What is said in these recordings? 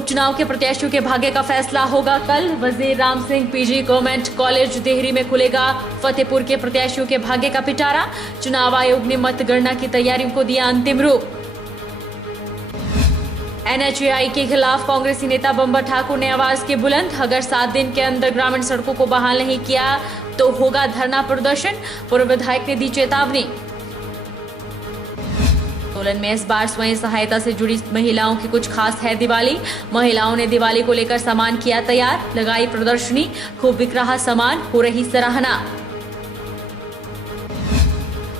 उपचुनाव के प्रत्याशियों के भाग्य का फैसला होगा कल। Wazir Ram Singh PG government college Dehri में खुलेगा फतेहपुर के प्रत्याशियों के भाग्य का पिटारा। चुनाव आयोग ने मतगणना की तैयारियों को दिया अंतिम रूप। एनएचएआई के खिलाफ कांग्रेसी नेता बंबर ठाकुर ने आवाज की बुलंद। अगर 7 दिन के अंदर ग्रामीण सड़कों को बहाल नहीं किया तो होगा धरना प्रदर्शन। पूर्व विधायक ने दी चेतावनी। सोलन में इस बार स्वयं सहायता से जुड़ी महिलाओं की कुछ खास है दिवाली। महिलाओं ने दिवाली को लेकर सामान किया तैयार, लगाई प्रदर्शनी, खूब बिक रहा सामान, हो रही सराहना।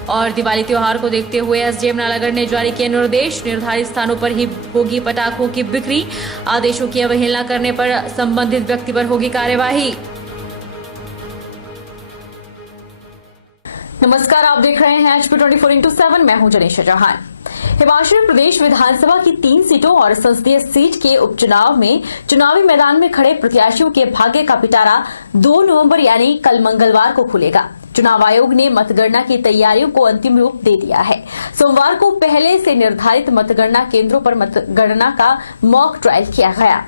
और दिवाली त्योहार को देखते हुए एसडीएम नालागढ़ ने जारी किए निर्देश। निर्धारित स्थानों पर ही होगी पटाखों की बिक्री। आदेशों की अवहेलना करने पर संबंधित व्यक्ति पर होगी कार्यवाही। नमस्कार, आप देख रहे हैं HP 24x7। मैं हूं जनीशा चौहान। हिमाचल प्रदेश विधानसभा की 3 सीटों और संसदीय सीट के उपचुनाव में चुनावी मैदान में खड़े प्रत्याशियों के भाग्य का पिटारा 2 नवंबर यानी कल मंगलवार को खुलेगा। चुनाव आयोग ने मतगणना की तैयारियों को अंतिम रूप दे दिया है। सोमवार को पहले से निर्धारित मतगणना केंद्रों पर मतगणना का मॉक ट्रायल किया गया।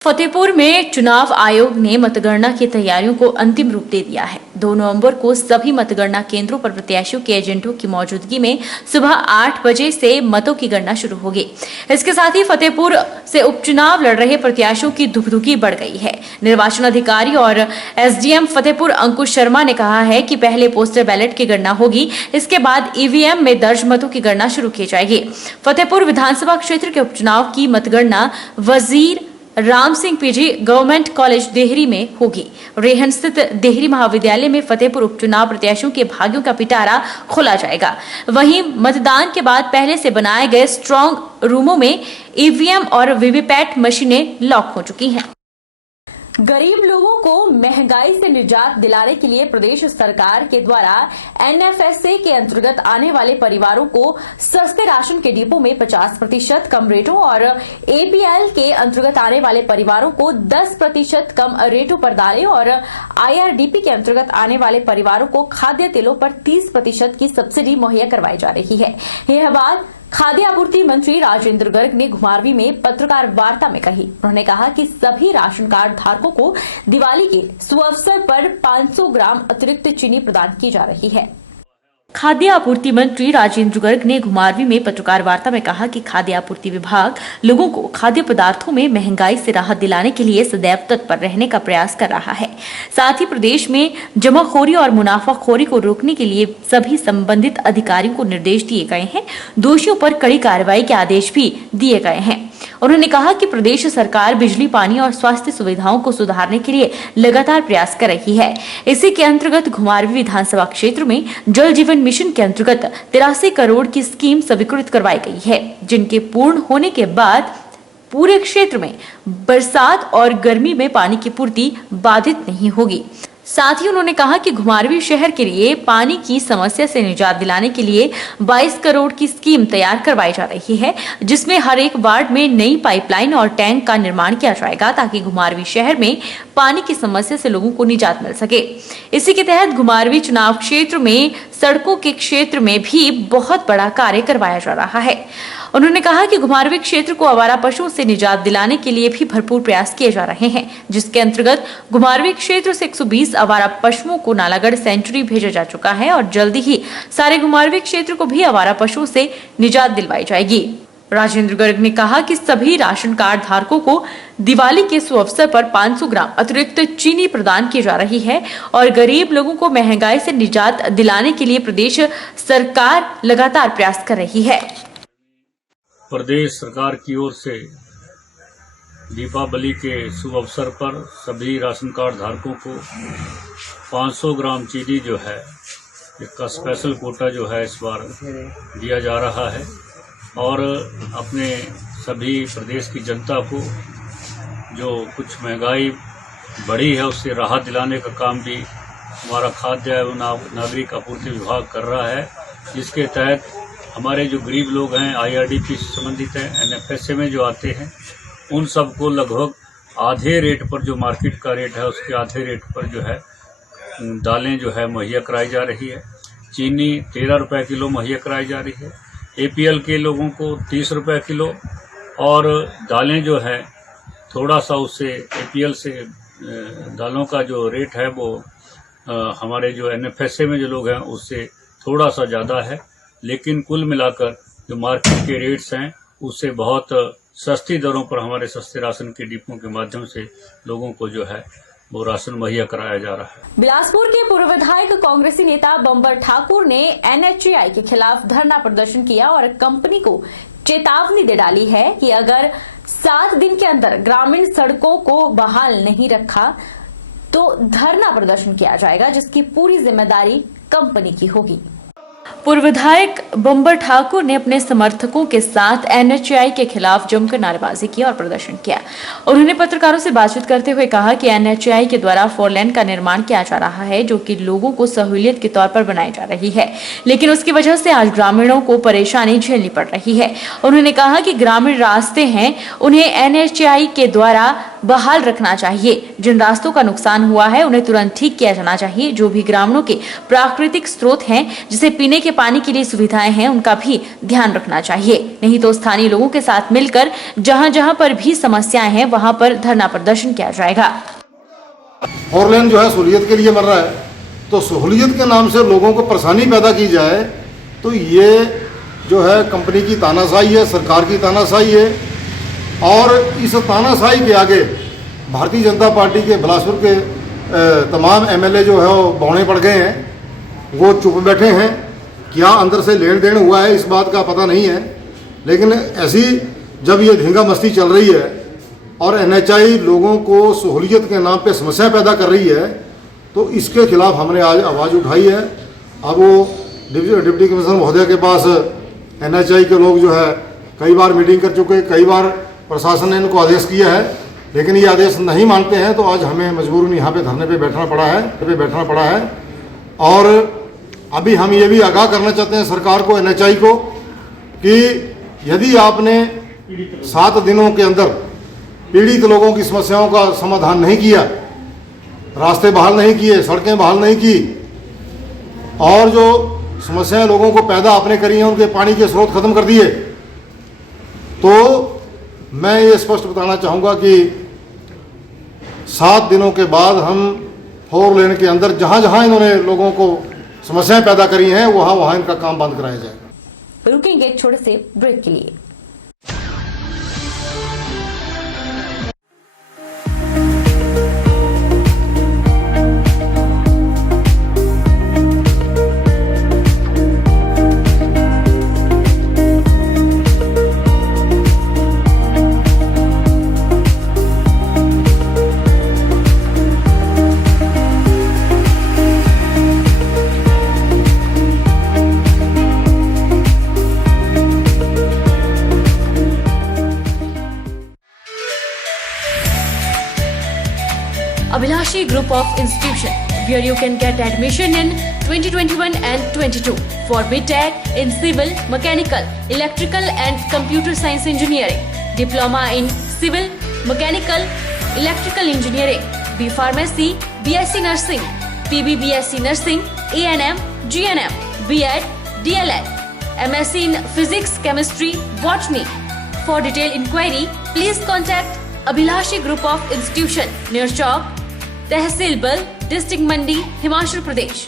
फतेहपुर में चुनाव आयोग ने मतगणना की तैयारियों को अंतिम रूप दे दिया है। 2 नवंबर को सभी मतगणना केंद्रों पर प्रत्याशियों के एजेंटों की मौजूदगी में सुबह 8 बजे से मतों की गणना शुरू होगी। इसके साथ ही फतेहपुर से उपचुनाव लड़ रहे प्रत्याशियों की धुकधुकी बढ़ गई है। निर्वाचन अधिकारी और एसडीएम फतेहपुर अंकुश शर्मा ने कहा है कि पहले पोस्टल बैलेट की गणना होगी, इसके बाद ईवीएम में दर्ज मतों की गणना शुरू की जाएगी। फतेहपुर विधानसभा क्षेत्र के उपचुनाव की मतगणना Wazir Ram Singh PG government college Dehri में होगी। रेहन स्थित देहरी महाविद्यालय में फतेहपुर उपचुनाव प्रत्याशियों के भाग्यों का पिटारा खोला जाएगा। वहीं मतदान के बाद पहले से बनाए गए स्ट्रांग रूमों में ईवीएम और वीवीपैट मशीनें लॉक हो चुकी हैं। गरीब लोगों को महंगाई से निजात दिलाने के लिए प्रदेश सरकार के द्वारा एनएफएसए के अंतर्गत आने वाले परिवारों को सस्ते राशन के डिपो में 50% कम रेटों और एपीएल के अंतर्गत आने वाले परिवारों को 10% कम रेटों पर दालें और आईआरडीपी के अंतर्गत आने वाले परिवारों को खाद्य तेलों पर 30% की सब्सिडी मुहैया करवाई जा रही है। यह बात खाद्य आपूर्ति मंत्री राजेंद्र गर्ग ने घुमारवीं में पत्रकार वार्ता में कही। उन्होंने कहा कि सभी राशन कार्ड धारकों को दिवाली के सुअवसर पर 500 ग्राम अतिरिक्त चीनी प्रदान की जा रही है। खाद्य आपूर्ति मंत्री राजेंद्र गर्ग ने घुमारवीं में पत्रकार वार्ता में कहा कि खाद्य आपूर्ति विभाग लोगों को खाद्य पदार्थों में महंगाई से राहत दिलाने के लिए सदैव तत्पर रहने का प्रयास कर रहा है। साथ ही प्रदेश में जमाखोरी और मुनाफाखोरी को रोकने के लिए सभी संबंधित अधिकारियों को निर्देश दिए गए हैं। दोषियों पर कड़ी कार्रवाई के आदेश भी दिए गए हैं। उन्होंने कहा कि प्रदेश सरकार बिजली, पानी और स्वास्थ्य सुविधाओं को सुधारने के लिए लगातार प्रयास कर रही है। इसी के अंतर्गत घुमारवीं विधानसभा क्षेत्र में जल जीवन मिशन के अंतर्गत 83 करोड़ की स्कीम स्वीकृत करवाई गई है, जिनके पूर्ण होने के बाद पूरे क्षेत्र में बरसात और गर्मी में पानी की पूर्ति बाधित नहीं होगी। साथ ही उन्होंने कहा कि घुमारवीं शहर के लिए पानी की समस्या से निजात दिलाने के लिए 22 करोड़ की स्कीम तैयार करवाई जा रही है, जिसमें हर एक वार्ड में नई पाइपलाइन और टैंक का निर्माण किया जाएगा ताकि घुमारवीं शहर में पानी की समस्या से लोगों को निजात मिल सके। इसी के तहत घुमारवीं चुनाव क्षेत्र में सड़कों के क्षेत्र में भी बहुत बड़ा कार्य करवाया जा रहा है। उन्होंने कहा कि घुमारवीं क्षेत्र को आवारा पशुओं से निजात दिलाने के लिए भी भरपूर प्रयास किए जा रहे हैं, जिसके अंतर्गत घुमारवीं क्षेत्र से 120 आवारा पशुओं को नालागढ़ सेंचुरी भेजा जा चुका है और जल्दी ही सारे घुमारवीं क्षेत्र को भी आवारा पशुओं से निजात दिलवाई जाएगी। राजेंद्र गर्ग ने कहा कि सभी राशन कार्ड धारकों को दिवाली के सुअवसर पर 500 ग्राम अतिरिक्त चीनी प्रदान की जा रही है और गरीब लोगों को महंगाई से निजात दिलाने के लिए प्रदेश सरकार लगातार प्रयास कर रही है। प्रदेश सरकार की ओर से दीपावली के शुभ अवसर पर सभी राशन कार्ड धारकों को 500 ग्राम चीनी जो है इसका स्पेशल कोटा जो है इस बार दिया जा रहा है और अपने सभी प्रदेश की जनता को जो कुछ महंगाई बढ़ी है उससे राहत दिलाने का काम भी हमारा खाद्य एवं नागरिक आपूर्ति विभाग कर रहा है, जिसके तहत हमारे जो गरीब लोग हैं आईआरडीपी से संबंधित हैं, एनएफएसए में जो आते हैं, उन सबको लगभग आधे रेट पर जो मार्केट का रेट है उसके आधे रेट पर जो है दालें जो है मुहैया कराई जा रही है। चीनी 13 रुपये किलो मुहैया कराई जा रही है। एपीएल के लोगों को 30 रुपये किलो और दालें जो है थोड़ा सा उससे APL से दालों का जो रेट है वो हमारे जो NFSA में जो लोग हैं उससे थोड़ा सा ज़्यादा है, लेकिन कुल मिलाकर जो मार्केट के रेट्स हैं उससे बहुत सस्ती दरों पर हमारे सस्ते राशन के डिपों के माध्यम से लोगों को जो है वो राशन मुहैया कराया जा रहा है। बिलासपुर के पूर्व विधायक कांग्रेसी नेता बंबर ठाकुर ने NHAI के खिलाफ धरना प्रदर्शन किया और कंपनी को चेतावनी दे डाली है कि अगर 7 दिन के अंदर ग्रामीण सड़कों को बहाल नहीं रखा तो धरना प्रदर्शन किया जाएगा, जिसकी पूरी जिम्मेदारी कंपनी की होगी। पूर्व विधायक बंबर ठाकुर ने अपने समर्थकों के साथ NHAI के खिलाफ जमकर नारेबाजी की और प्रदर्शन किया। उन्होंने पत्रकारों से बातचीत करते हुए कहा कि NHAI के द्वारा 4 लेन का निर्माण किया जा रहा है, जो कि लोगों को सहूलियत के तौर पर बनाई जा रही है, लेकिन उसकी वजह से आज ग्रामीणों को परेशानी झेलनी पड़ रही है। उन्होंने कहा कि ग्रामीण रास्ते हैं, उन्हें NHAI के द्वारा बहाल रखना चाहिए। जिन रास्तों का नुकसान हुआ है उन्हें तुरंत ठीक किया जाना चाहिए। जो भी ग्रामीणों के प्राकृतिक स्रोत हैं, जिसे पीने के पानी के लिए सुविधाएं हैं, उनका भी ध्यान रखना चाहिए। नहीं तो स्थानीय लोगों के साथ मिलकर जहां जहां पर भी समस्याएं हैं वहां पर धरना प्रदर्शन किया जाएगा। 4 लेन जो है सहूलियत के लिए बन रहा है, तो सहूलियत के नाम से लोगों को परेशानी पैदा की जाए तो ये जो है कंपनी की तानाशाही है, सरकार की तानाशाही है। और इस तानाशाही के आगे भारतीय जनता पार्टी के बिलासपुर के तमाम MLA जो है वो बौने पड़ गए हैं, वो चुप बैठे हैं। क्या अंदर से लेन देन हुआ है इस बात का पता नहीं है, लेकिन ऐसी जब ये धींगा मस्ती चल रही है और NHAI लोगों को सहूलियत के नाम पे समस्या पैदा कर रही है, तो इसके खिलाफ हमने आज आवाज़ उठाई है। अब वो डिप्टी कमिश्नर महोदय के पास NHAI के लोग जो है कई बार मीटिंग कर चुके, कई बार प्रशासन ने इनको आदेश किया है, लेकिन ये आदेश नहीं मानते हैं, तो आज हमें मजबूरन यहाँ पे धरने पे बैठना पड़ा है। और अभी हम ये भी आगाह करना चाहते हैं सरकार को, NHAI को, कि यदि आपने 7 दिनों के अंदर पीड़ित लोगों की समस्याओं का समाधान नहीं किया, रास्ते बहाल नहीं किए, सड़कें बहाल नहीं की, और जो समस्याएं लोगों को पैदा आपने करी हैं, उनके पानी के स्रोत खत्म कर दिए, तो मैं ये स्पष्ट बताना चाहूँगा कि 7 दिनों के बाद हम 4 लेन के अंदर जहाँ जहाँ इन्होंने लोगों को समस्याएं पैदा करी हैं वहाँ इनका काम बंद कराया जाएगा। रुकेंगे एक छोटे से ब्रेक के लिए। Abhilashi Group of Institution, where you can get admission in 2021 and 22 for BTech in Civil, Mechanical, Electrical and Computer Science Engineering, Diploma in Civil, Mechanical, Electrical Engineering, B Pharmacy, BSc Nursing, PB BSc Nursing, A&M, GNM, B.Ed, DLEd, MSc in Physics, Chemistry, Botany. For detailed inquiry, please contact Abhilashi Group of Institution, near Chowk, Tehsil Bal, District Mandi, Himachal Pradesh.